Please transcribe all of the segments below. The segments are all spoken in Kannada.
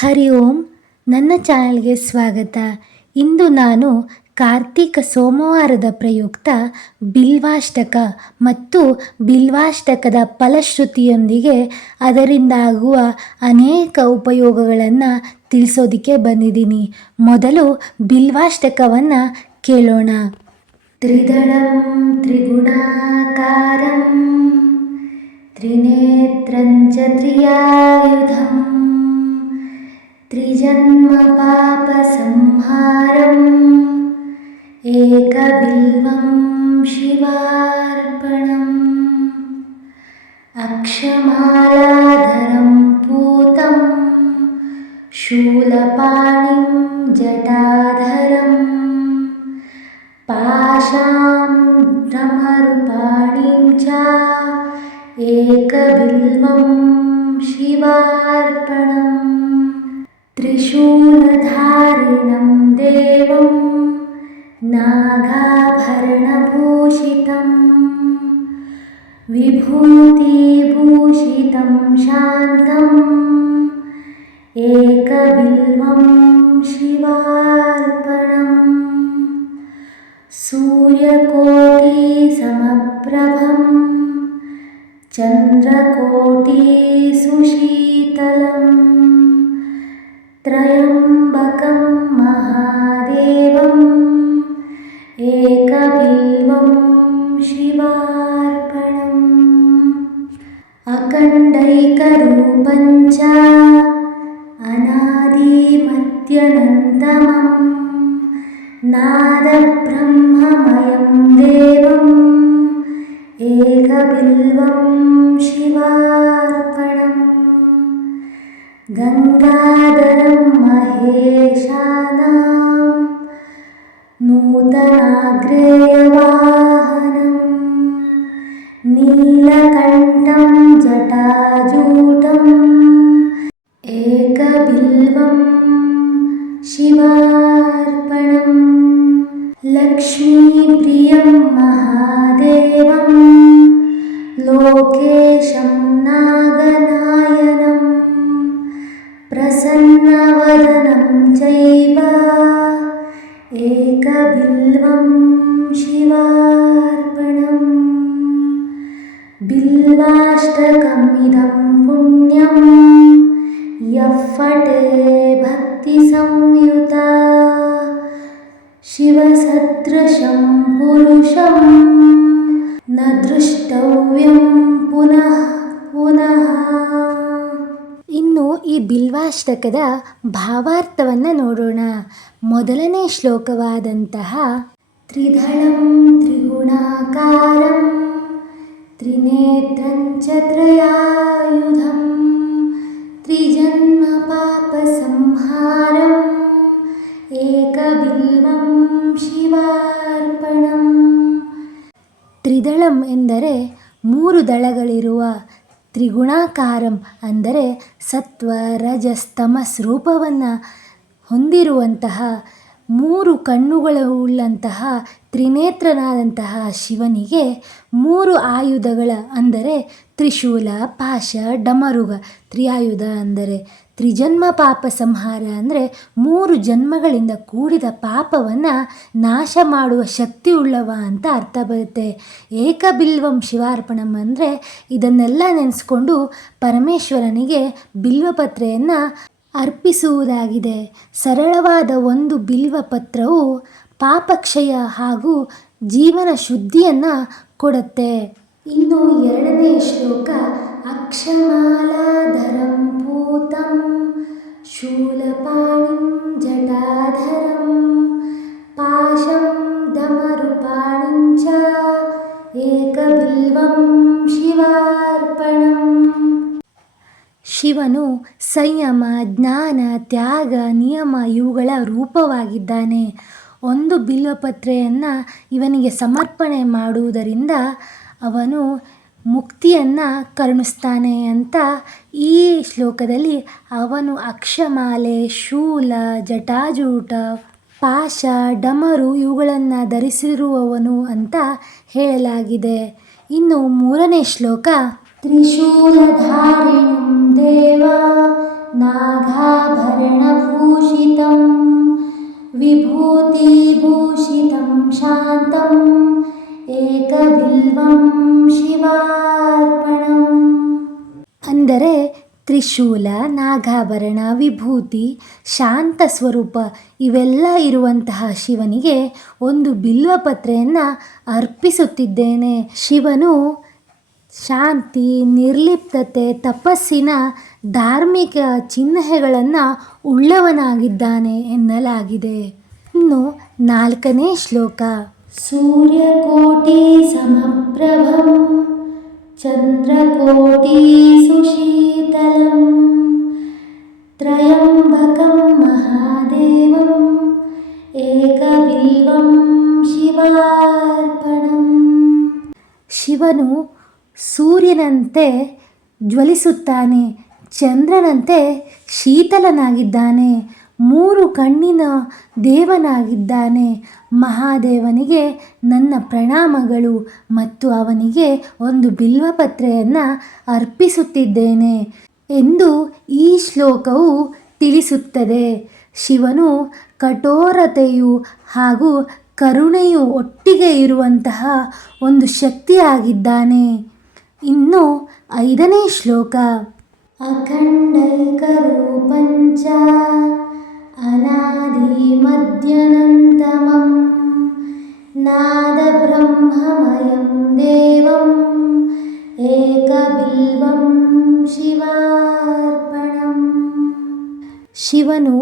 ಹರಿ ಓಂ, ನನ್ನ ಚಾನಲ್ಗೆ ಸ್ವಾಗತ. ಇಂದು ನಾನು ಕಾರ್ತಿಕ ಸೋಮವಾರದ ಪ್ರಯುಕ್ತ ಬಿಲ್ವಾಷ್ಟಕ ಮತ್ತು ಬಿಲ್ವಾಷ್ಟಕದ ಫಲಶ್ರುತಿಯೊಂದಿಗೆ ಅದರಿಂದ ಆಗುವ ಅನೇಕ ಉಪಯೋಗಗಳನ್ನು ತಿಳಿಸೋದಕ್ಕೆ ಬಂದಿದ್ದೀನಿ. ಮೊದಲು ಬಿಲ್ವಾಷ್ಟಕವನ್ನು ಕೇಳೋಣ. ತ್ರಿದಳಂ ತ್ರಿಗುಣಾಕಾರಂ ತ್ರಿನೇತ್ರಂಚ ತ್ರಿಯಾಯುಧಂ त्रिजन्मपापसंहारम्। एकबिल्वं शिवार्पणम्। अक्षमालाधरं पूतं शूलपाणिं त्रिशूलधारिणं देवं नागाभरणभूषितं विभूतिभूषितं शान्तम् एकबिल्वं शिवार्पणम् सूर्यकोटिसमप्रभं चन्द्रकोटिसुशीतलम् त्रयम्बकं महादेवम् एकबिल्वं शिवार्पणम् अखण्डैकरूपं च अनादिमत्यनन्तमम् नादब्रह्ममयं देवम् एकबिल्वं शिवार्पणम् गङ्गाधरं नीलकण्ठं जटाजूटम् एकबिल्वं शिवार्पणम् लक्ष्मीप्रियं महादेवं लोकेशं नागनायनं ಬಿಲ್ವಾಷ್ಟಕದ ಭಾವಾರ್ಥವನ್ನು ನೋಡೋಣ. ಮೊದಲನೇ ಶ್ಲೋಕವಾದಂತಹ ತ್ರಿಧಳಂ ತ್ರಿಗುಣಾಕಾರಂ ತ್ರಿನೇತ್ರಂಚ ತ್ರಯಾಯುಧಂ ತ್ರಿಜನ್ಮ ಪಾಪ ಸಂಹಾರಂ ಏಕಬಿಲ್ವಂ ಶಿವಾರ್ಪಣಂ. ತ್ರಿದಳಂ ಎಂದರೆ ಮೂರು ದಳಗಳಿರುವ ತ್ರಿಗುಣಾಕಾರಂ ಅಂದರೆ ಸತ್ವ ರಜಸ್ ತಮಸ್ ರೂಪವನ್ನು ಹೊಂದಿರುವಂತಹ ಮೂರು ಕಣ್ಣುಗಳು ಉಳ್ಳಂತಹ ತ್ರಿನೇತ್ರನಾದಂತಹ ಶಿವನಿಗೆ ಮೂರು ಆಯುಧಗಳ ಅಂದರೆ ತ್ರಿಶೂಲ ಪಾಶ ಡಮರುಗ. ತ್ರಿಯಾಯುಧ ಅಂದರೆ ತ್ರಿಜನ್ಮ ಪಾಪ ಸಂಹಾರ ಅಂದರೆ ಮೂರು ಜನ್ಮಗಳಿಂದ ಕೂಡಿದ ಪಾಪವನ್ನು ನಾಶ ಮಾಡುವ ಶಕ್ತಿ ಉಳ್ಳವ ಅಂತ ಅರ್ಥ ಬರುತ್ತೆ. ಏಕಬಿಲ್ವಂ ಶಿವಾರ್ಪಣಂ ಅಂದರೆ ಇದನ್ನೆಲ್ಲ ನೆನೆಸ್ಕೊಂಡು ಪರಮೇಶ್ವರನಿಗೆ ಬಿಲ್ವಪತ್ರೆಯನ್ನು ಅರ್ಪಿಸುವುದಾಗಿದೆ. ಸರಳವಾದ ಒಂದು ಬಿಲ್ವಪತ್ರವು ಪಾಪಕ್ಷಯ ಹಾಗೂ ಜೀವನ ಶುದ್ಧಿಯನ್ನು ಕೊಡುತ್ತೆ. ಇನ್ನು ಎರಡನೇ ಶ್ಲೋಕ, ಅಕ್ಷಮಾಲಾಧರಂ ಪೂತಂ ಶೂಲಪಾಣಿಂ ಜಟಾಧರಂ ಪಾಶಂ ದಮರುಪಾಣಿಂಚ ಏಕಬಿಲ್ವಂ ಶಿವಾರ್ಪಣಂ. ಶಿವನು ಸಂಯಮ, ಜ್ಞಾನ, ತ್ಯಾಗ, ನಿಯಮ ಇವುಗಳ ರೂಪವಾಗಿದ್ದಾನೆ. ಒಂದು ಬಿಲ್ವಪತ್ರೆಯನ್ನು ಇವನಿಗೆ ಸಮರ್ಪಣೆ ಮಾಡುವುದರಿಂದ ಅವನು ಮುಕ್ತಿಯನ್ನು ಕರುಣಿಸ್ತಾನೆ ಅಂತ ಈ ಶ್ಲೋಕದಲ್ಲಿ ಅವನು ಅಕ್ಷಮಾಲೆ, ಶೂಲ, ಜಟಾಜೂಟ, ಪಾಶ, ಡಮರು ಇವುಗಳನ್ನು ಧರಿಸಿರುವವನು ಅಂತ ಹೇಳಲಾಗಿದೆ. ಇನ್ನು ಮೂರನೇ ಶ್ಲೋಕ, ತ್ರಿಶೂಲಧಾರಿಣಂ ದೇವ ನಾಗಾಭರಣಭೂಷಿತಂ, ವಿಭೂತಿಭೂಷಿತಂ ಶಾಂತಂ ತ್ರಿಶೂಲ, ನಾಗಾಭರಣ, ವಿಭೂತಿ, ಶಾಂತ ಸ್ವರೂಪ ಇವೆಲ್ಲ ಇರುವಂತಹ ಶಿವನಿಗೆ ಒಂದು ಬಿಲ್ವಪತ್ರೆಯನ್ನು ಅರ್ಪಿಸುತ್ತಿದ್ದೇನೆ. ಶಿವನು ಶಾಂತಿ, ನಿರ್ಲಿಪ್ತತೆ, ತಪಸ್ಸಿನ ಧಾರ್ಮಿಕ ಚಿಹ್ನೆಗಳನ್ನು ಉಳ್ಳವನಾಗಿದ್ದಾನೆ ಎನ್ನಲಾಗಿದೆ. ಇನ್ನು ನಾಲ್ಕನೇ ಶ್ಲೋಕ. ಸೂರ್ಯಕೋಟಿ ಸಮಪ್ರಭಂ, ಚಂದ್ರಕೋಟಿ ಸುಶೀತಲಂ ಸೂರ್ಯನಂತೆ ಜ್ವಲಿಸುತ್ತಾನೆ. ಚಂದ್ರನಂತೆ ಶೀತಲನಾಗಿದ್ದಾನೆ. ಮೂರು ಕಣ್ಣಿನ ದೇವನಾಗಿದ್ದಾನೆ. ಮಹಾದೇವನಿಗೆ ನನ್ನ ಪ್ರಣಾಮಗಳು ಮತ್ತು ಅವನಿಗೆ ಒಂದು ಬಿಲ್ವಪತ್ರೆಯನ್ನು ಅರ್ಪಿಸುತ್ತಿದ್ದೇನೆ ಎಂದು ಈ ಶ್ಲೋಕವು ತಿಳಿಸುತ್ತದೆ. ಶಿವನು ಕಠೋರತೆಯು ಹಾಗೂ ಕರುಣೆಯು ಒಟ್ಟಿಗೆ ಇರುವಂತಹ ಒಂದು ಶಕ್ತಿಯಾಗಿದ್ದಾನೆ. ಇನ್ನು ಐದನೇ ಶ್ಲೋಕ ಅಖಂಡೈಕರೂಪಂಚ ಅನಾದಿಮಧ್ಯನಂತಮಂ ನಾದಬ್ರಹ್ಮಮಯಂ ದೇವಂ ಏಕಬಿಲ್ವಂ ಶಿವಾರ್ಪಣಂ ಶಿವನು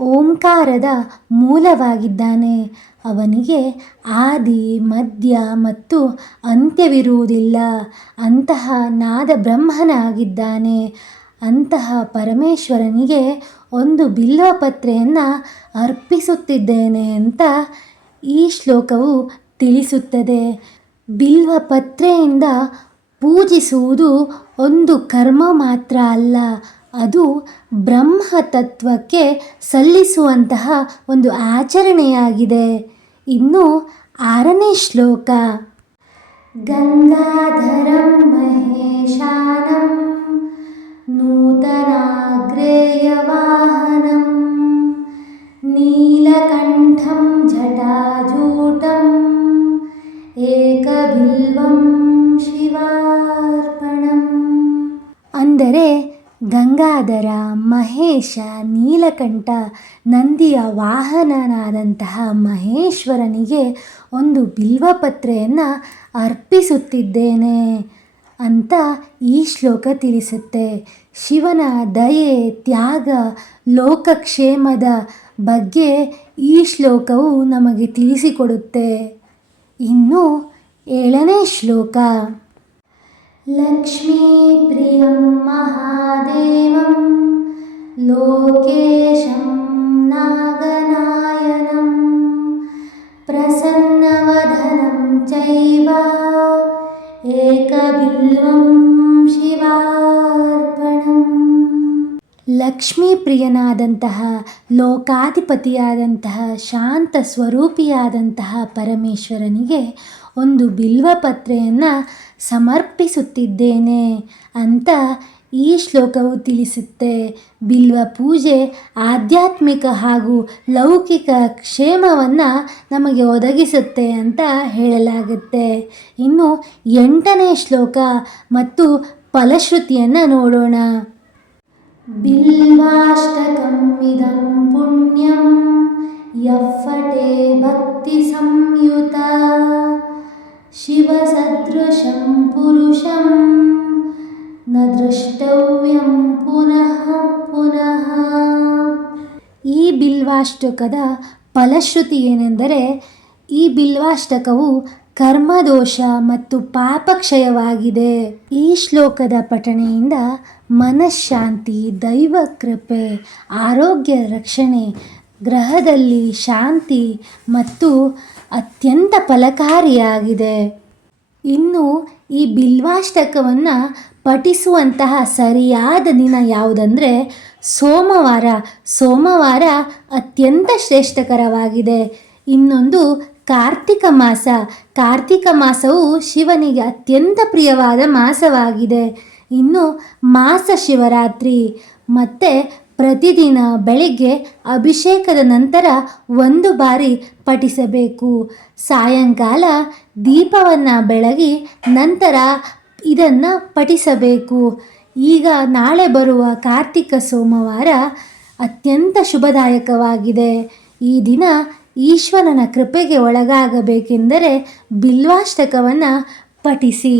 ಓಂಕಾರದ ಮೂಲವಾಗಿದ್ದಾನೆ. ಅವನಿಗೆ ಆದಿ, ಮಧ್ಯ ಮತ್ತು ಅಂತ್ಯವಿರುವುದಿಲ್ಲ. ಅಂತಹ ನಾದ ಬ್ರಹ್ಮನಾಗಿದ್ದಾನೆ ಅಂತಹ ಪರಮೇಶ್ವರನಿಗೆ ಒಂದು ಬಿಲ್ವಪತ್ರೆಯನ್ನು ಅರ್ಪಿಸುತ್ತಿದ್ದೇನೆ ಅಂತ ಈ ಶ್ಲೋಕವು ತಿಳಿಸುತ್ತದೆ. ಬಿಲ್ವಪತ್ರೆಯಿಂದ ಪೂಜಿಸುವುದು ಒಂದು ಕರ್ಮ ಮಾತ್ರ ಅಲ್ಲ. ಅದು ಬ್ರಹ್ಮ ತತ್ವಕ್ಕೆ ಸಲ್ಲಿಸುವಂತಹ ಒಂದು ಆಚರಣೆಯಾಗಿದೆ. ಇನ್ನು ಆರನೇ ಶ್ಲೋಕ. ಗಂಗಾಧರಂ ಮಹೇಶಾನಂ ಗಂಗಾಧರ, ಮಹೇಶ, ನೀಲಕಂಠ, ನಂದಿಯ ವಾಹನನಾದಂತಹ ಮಹೇಶ್ವರನಿಗೆ ಒಂದು ಬಿಲ್ವಪತ್ರೆಯನ್ನು ಅರ್ಪಿಸುತ್ತಿದ್ದೇನೆ ಅಂತ ಈ ಶ್ಲೋಕ ತಿಳಿಸುತ್ತೆ. ಶಿವನ ದಯೆ, ತ್ಯಾಗ, ಲೋಕಕ್ಷೇಮದ ಬಗ್ಗೆ ಈ ಶ್ಲೋಕವು ನಮಗೆ ತಿಳಿಸಿಕೊಡುತ್ತೆ. ಇನ್ನು ಏಳನೇ ಶ್ಲೋಕ. लक्ष्मीप्रियं महादेवं लोकेशं नागनायनं प्रसन्नवदनं चैव एकबिल्वं ಶಿವಾರ್ಪಣಂ ಲಕ್ಷ್ಮೀ ಪ್ರಿಯನಾದಂತಹ ಲೋಕಾಧಿಪತಿಯಾದಂತಹ ಶಾಂತ ಸ್ವರೂಪಿಯಾದಂತಹ ಪರಮೇಶ್ವರನಿಗೆ ಒಂದು ಬಿಲ್ವಪತ್ರೆಯನ್ನು ಸಮರ್ಪಿಸುತ್ತಿದ್ದೇನೆ ಅಂತ ಈ ಶ್ಲೋಕವು ತಿಳಿಸುತ್ತೆ. ಬಿಲ್ವ ಪೂಜೆ ಆಧ್ಯಾತ್ಮಿಕ ಹಾಗೂ ಲೌಕಿಕ ಕ್ಷೇಮವನ್ನು ನಮಗೆ ಒದಗಿಸುತ್ತೆ ಅಂತ ಹೇಳಲಾಗುತ್ತೆ. ಇನ್ನು ಎಂಟನೇ ಶ್ಲೋಕ ಮತ್ತು ಫಲಶ್ರುತಿಯನ್ನು ನೋಡೋಣ. ಬಿಲ್ವಾಷ್ಟಕಮಿದಂ ಪುಣ್ಯಂ ಯಫಟೆ ಭಕ್ತಿ ಸಂಯುತ. शिवसदृशं पुरुषं न द्रष्टव्यं पुनः पुनः ಈ ಬಿಲ್ವಾಷ್ಟಕದ ಫಲಶ್ರುತಿ ಏನೆಂದರೆ ಈ ಬಿಲ್ವಾಷ್ಟಕವು ಕರ್ಮದೋಷ ಮತ್ತು ಪಾಪಕ್ಷಯವಾಗಿದೆ ಈ ಶ್ಲೋಕದ ಪಠಣೆಯಿಂದ ಮನಃಶಾಂತಿ ದೈವ ಕೃಪೆ ಆರೋಗ್ಯ ರಕ್ಷಣೆ ಗ್ರಹದಲ್ಲಿ ಶಾಂತಿ ಮತ್ತು ಅತ್ಯಂತ ಫಲಕಾರಿಯಾಗಿದೆ. ಇನ್ನು ಈ ಬಿಲ್ವಾಷ್ಟಕವನ್ನು ಪಠಿಸುವಂತಹ ಸರಿಯಾದ ದಿನ ಯಾವುದಂದರೆ ಸೋಮವಾರ. ಸೋಮವಾರ ಅತ್ಯಂತ ಶ್ರೇಷ್ಠಕರವಾಗಿದೆ. ಇನ್ನೊಂದು ಕಾರ್ತಿಕ ಮಾಸ. ಕಾರ್ತಿಕ ಮಾಸವು ಶಿವನಿಗೆ ಅತ್ಯಂತ ಪ್ರಿಯವಾದ ಮಾಸವಾಗಿದೆ. ಇನ್ನು ಮಾಸ ಶಿವರಾತ್ರಿ. ಮತ್ತು ಪ್ರತಿದಿನ ಬೆಳಿಗ್ಗೆ ಅಭಿಷೇಕದ ನಂತರ ಒಂದು ಬಾರಿ ಪಠಿಸಬೇಕು. ಸಾಯಂಕಾಲ ದೀಪವನ್ನು ಬೆಳಗಿ ನಂತರ ಇದನ್ನು ಪಠಿಸಬೇಕು. ಈಗ ನಾಳೆ ಬರುವ ಕಾರ್ತಿಕ ಸೋಮವಾರ ಅತ್ಯಂತ ಶುಭದಾಯಕವಾಗಿದೆ. ಈ ದಿನ ಈಶ್ವರನ ಕೃಪೆಗೆ ಒಳಗಾಗಬೇಕೆಂದರೆ ಬಿಲ್ವಾಷ್ಟಕವನ್ನು ಪಠಿಸಿ.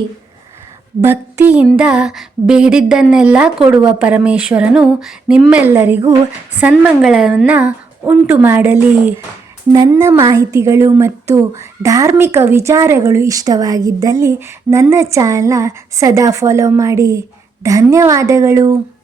ಭಕ್ತಿಯಿಂದ ಬೇಡಿದ್ದನ್ನೆಲ್ಲ ಕೊಡುವ ಪರಮೇಶ್ವರನು ನಿಮ್ಮೆಲ್ಲರಿಗೂ ಸನ್ಮಂಗಳವನ್ನು ಉಂಟು ಮಾಡಲಿ ನನ್ನ ಮಾಹಿತಿಗಳು ಮತ್ತು ಧಾರ್ಮಿಕ ವಿಚಾರಗಳು ಇಷ್ಟವಾಗಿದ್ದಲ್ಲಿ ನನ್ನ ಚಾನಲ್ನ ಸದಾ ಫಾಲೋ ಮಾಡಿ. ಧನ್ಯವಾದಗಳು.